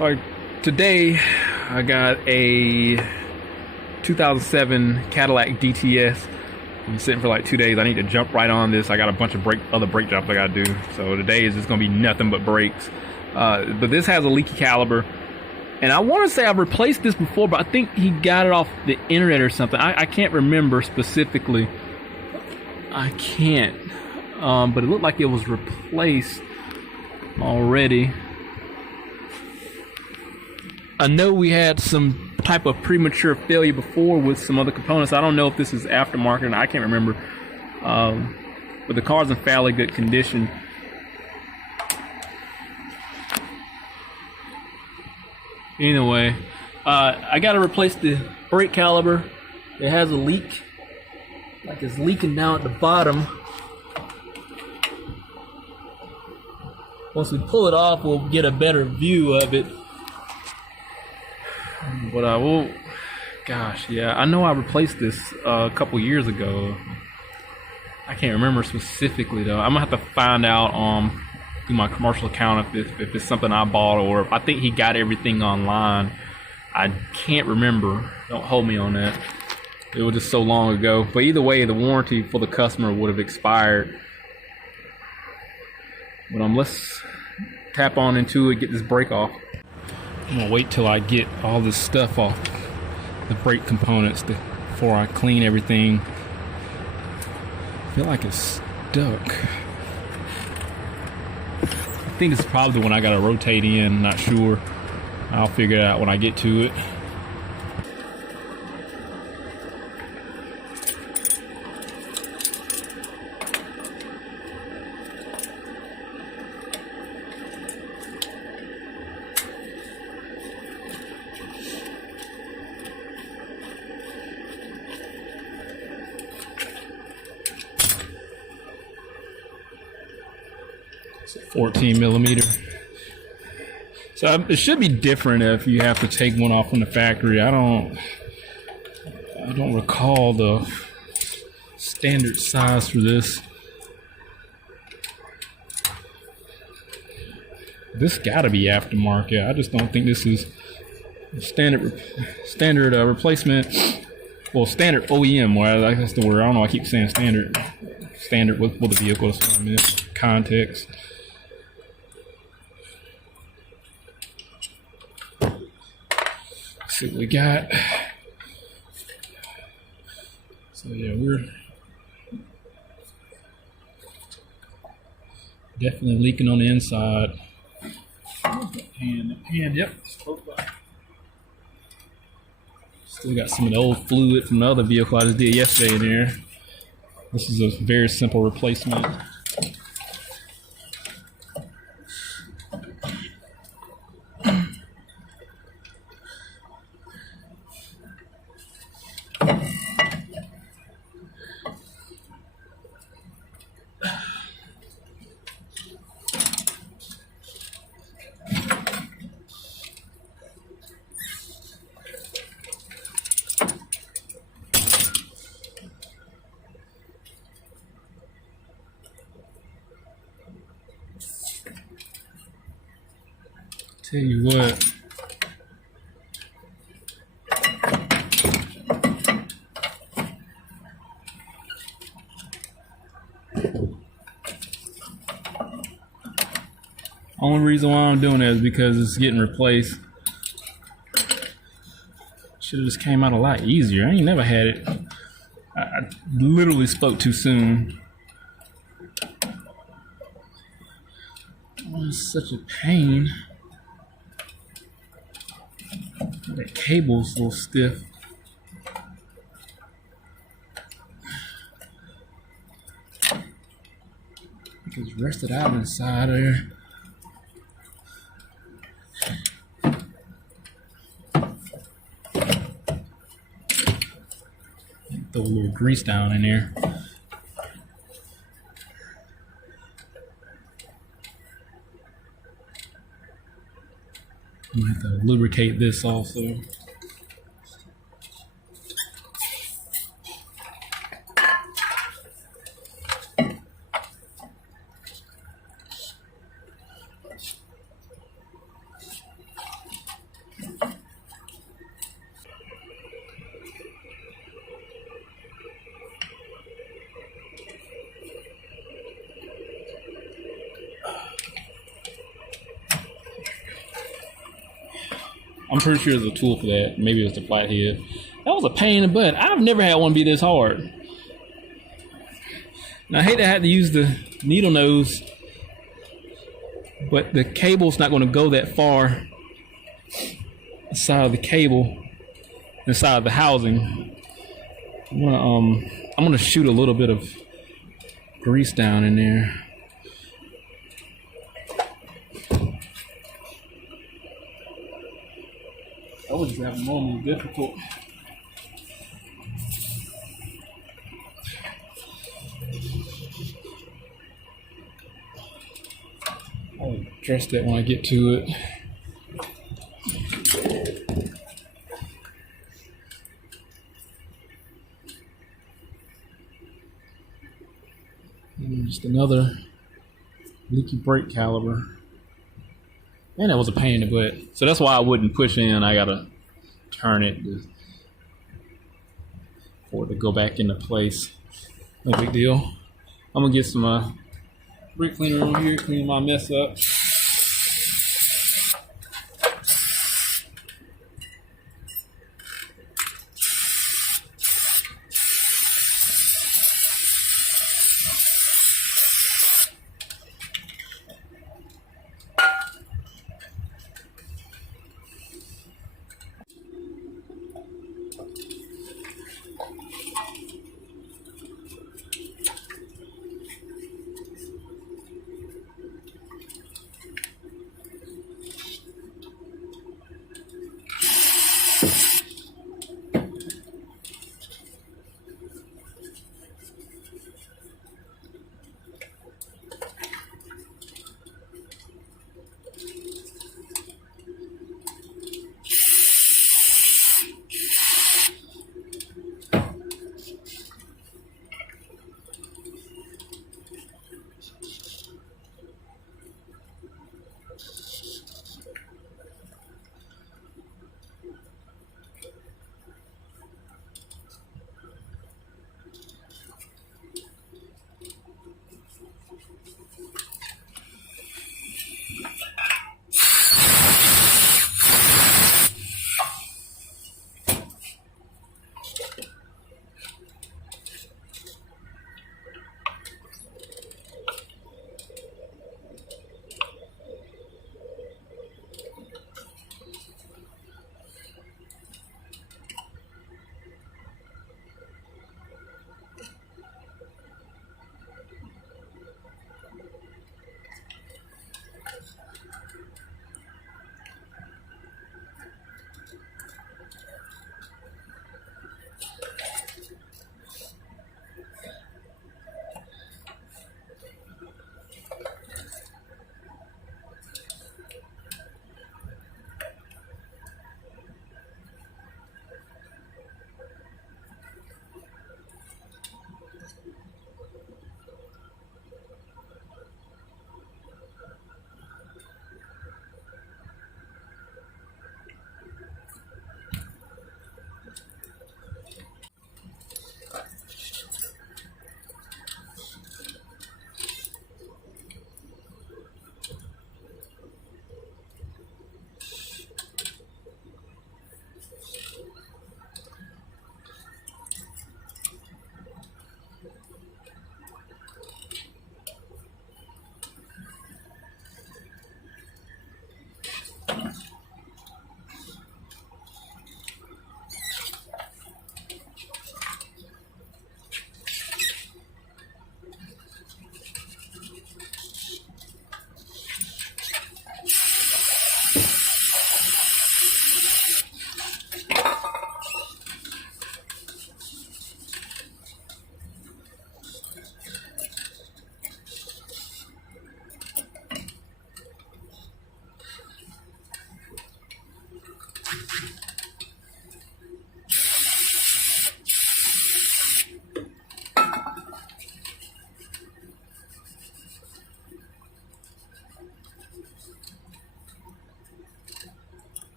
So today I got a 2007 Cadillac DTS. I'm sitting for like 2 days. I need to jump right on this. I got a bunch of other brake jobs I gotta do. So today is just gonna be nothing but brakes. But this has a leaky caliper. And I want to say I've replaced this before, but I think he got it off the internet or something. I can't remember specifically. I can't. But it looked like it was replaced already. I know we had some type of premature failure before with some other components. I don't know if this is aftermarket. I can't remember. But the car's in fairly good condition. Anyway, I got to replace the brake caliper. It has a leak. Like it's leaking down at the bottom. Once we pull it off, we'll get a better view of it. But I will, gosh, yeah, I know I replaced this a couple years ago. I can't remember specifically though. I'm gonna have to find out through my commercial account if it's something I bought, or if I think he got everything online. I can't remember. Don't hold me on that. It was just so long ago. But either way, the warranty for the customer would have expired. But let's tap on into it, get this brake off. I'm gonna wait till I get all this stuff off the brake components before I clean everything. I feel like it's stuck. I think it's probably when I gotta rotate in, not sure. I'll figure it out when I get to it. It's a 14 millimeter. So it should be different if you have to take one off from the factory. I don't recall the standard size for this. This gotta be aftermarket. I just don't think this is standard replacement. Well, standard OEM. Well, that's the word. I don't know. I keep saying standard. Standard with the vehicle. That's what I meant. Context. See what we got. So yeah, we're definitely leaking on the inside. The pan, yep. Still got some of the old fluid from the other vehicle I just did yesterday in there. This is a very simple replacement. Tell you what. Only reason why I'm doing that is because it's getting replaced. Should have just came out a lot easier. I ain't never had it. I literally spoke too soon. Oh, it's such a pain. That cable's a little stiff. It's rested out inside there. Throw a little grease down in there. I'm gonna have to lubricate this also. I'm pretty sure there's a tool for that. Maybe it's the flathead. That was a pain in the butt. I've never had one be this hard. And I hate to have to use the needle nose, but the cable's not going to go that far inside of the cable, inside of the housing. I'm gonna shoot a little bit of grease down in there. I was just having moments difficult. I'll address that when I get to it. And just another leaky brake caliper. And that was a pain in the butt. So that's why I wouldn't push in. I gotta turn it for it to go back into place. No big deal. I'm gonna get some brake cleaner on here, clean my mess up.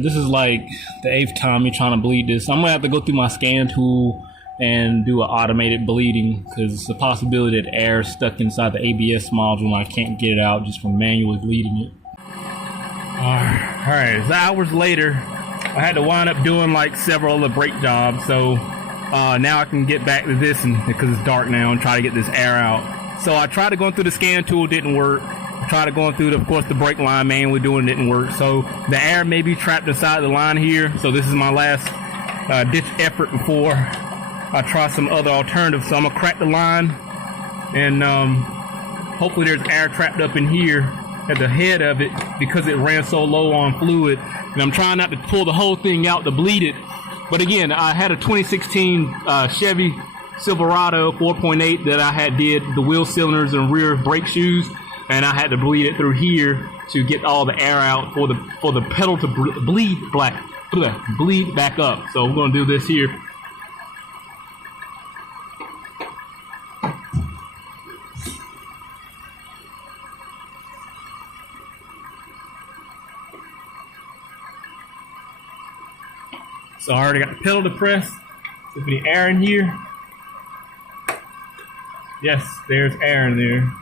This is like the 8th time me trying to bleed this. I'm gonna have to go through my scan tool and do an automated bleeding because it's a possibility that air is stuck inside the ABS module and I can't get it out just from manually bleeding it. Alright, it's hours later. I had to wind up doing like several other brake jobs, so now I can get back to this and because it's dark now and try to get this air out. So I tried to go through the scan tool, didn't work. I tried to go through, of course, the brake line manually doing it, didn't work. So the air may be trapped inside the line here. So this is my last ditch effort before I try some other alternatives. So I'm gonna crack the line and hopefully there's air trapped up in here at the head of it because it ran so low on fluid. And I'm trying not to pull the whole thing out to bleed it. But again, I had a 2016 Chevy Silverado 4.8 that I had did the wheel cylinders and rear brake shoes, and I had to bleed it through here to get all the air out for the pedal to bleed back up. So we're gonna do this here. So I already got the pedal depressed. So for the air in here. Yes, there's air in there.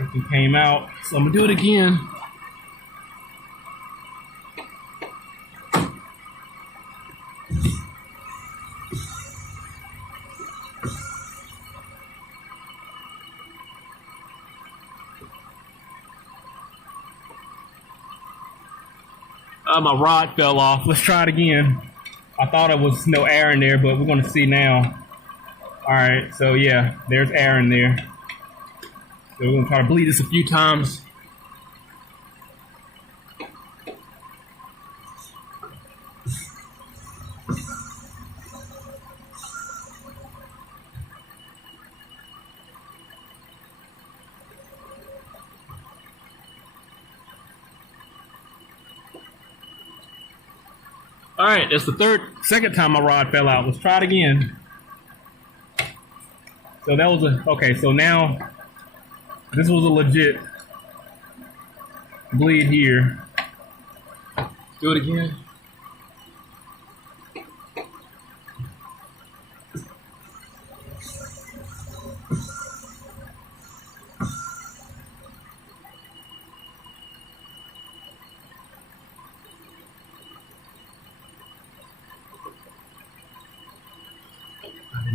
Everything came out. So I'm gonna do it again. My rod fell off. Let's try it again. I thought it was no air in there, but we're gonna see now. Alright, so yeah, there's air in there. So we're gonna try to bleed this a few times. Alright, that's the second time my rod fell out. Let's try it again. So that was okay, so now this was a legit bleed here. Do it again.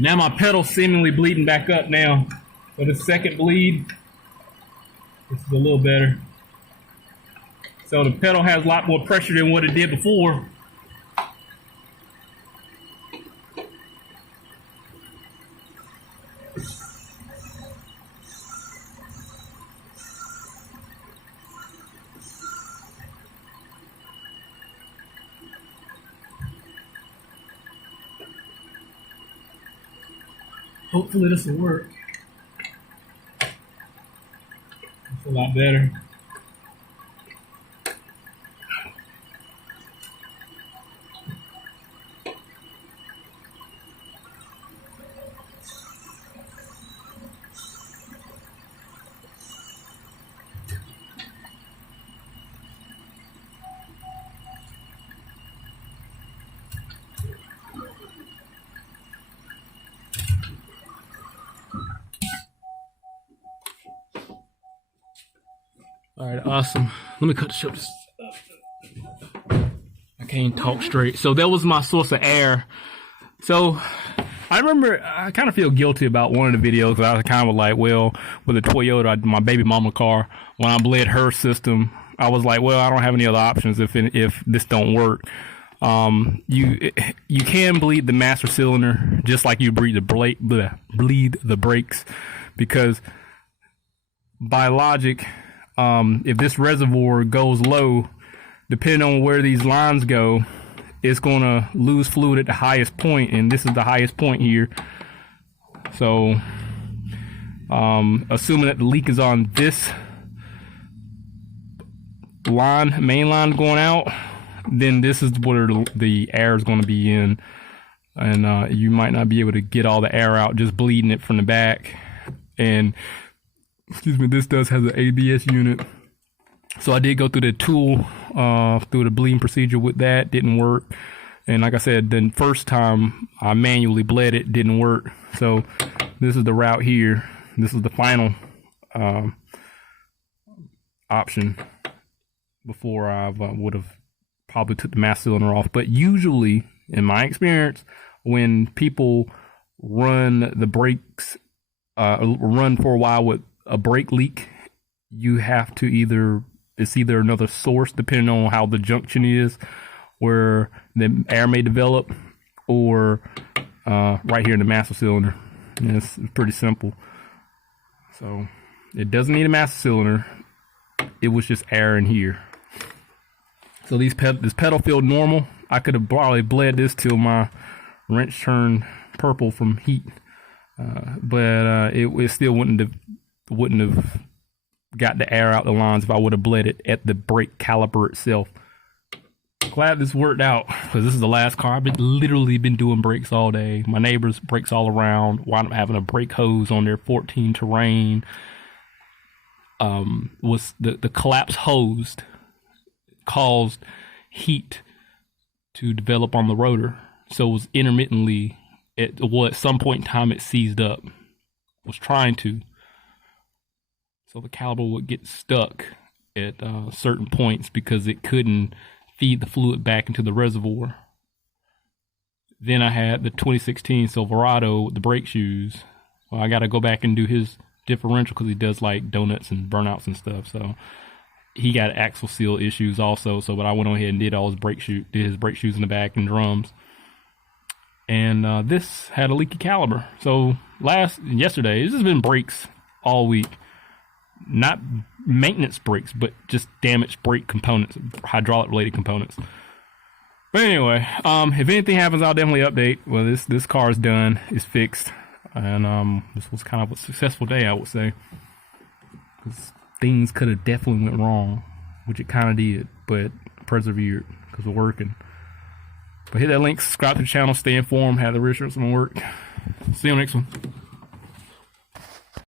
Now my pedal's seemingly bleeding back up now. So the second bleed, this is a little better. So the pedal has a lot more pressure than what it did before. Hopefully this will work. It's a lot better. All right, awesome. Let me cut the show. I can't talk straight. So that was my source of air. So I remember I kind of feel guilty about one of the videos because I was kind of like, well, with the Toyota, my baby mama car, when I bled her system, I was like, well, I don't have any other options if this don't work. You can bleed the master cylinder just like you bleed the brakes, because by logic, if this reservoir goes low, depending on where these lines go, it's going to lose fluid at the highest point, and this is the highest point here. So, assuming that the leak is on this line, main line going out, then this is where the air is going to be in, and you might not be able to get all the air out just bleeding it from the back. And excuse me, this does have an ABS unit, So I did go through the tool, through the bleeding procedure with that. Didn't work. And like I said, the first time I manually bled it, didn't work. So this is the route here. This is the final option before I would have probably took the master cylinder off. But usually, in my experience, when people run the brakes, run for a while with a brake leak, you have to it's either another source, depending on how the junction is, where the air may develop, or right here in the master cylinder. And it's pretty simple. So it doesn't need a master cylinder. It was just air in here. So this pedal feel normal. I could have probably bled this till my wrench turned purple from heat, but it still wouldn't have got the air out the lines if I would have bled it at the brake caliper itself. Glad this worked out, because this is the last car. I've literally been doing brakes all day. My neighbors brakes all around. Wound up having a brake hose on their 14 Terrain. Was the collapse hose caused heat to develop on the rotor, so it was intermittently at some point in time it seized up. Was trying to, so the caliper would get stuck at certain points because it couldn't feed the fluid back into the reservoir. Then I had the 2016 Silverado with the brake shoes. Well, I got to go back and do his differential because he does like donuts and burnouts and stuff. So he got axle seal issues also. So, but I went on ahead and did all his did his brake shoes in the back and drums. And this had a leaky caliper. So yesterday, this has been brakes all week. Not maintenance brakes, but just damaged brake components, hydraulic related components. But anyway, if anything happens, I'll definitely update. Well, this car is done, it's fixed, and this was kind of a successful day, I would say, because things could have definitely went wrong, which it kind of did, but persevered because we're working. But hit that link, subscribe to the channel, stay informed, have the reassurance on work. See you on the next one.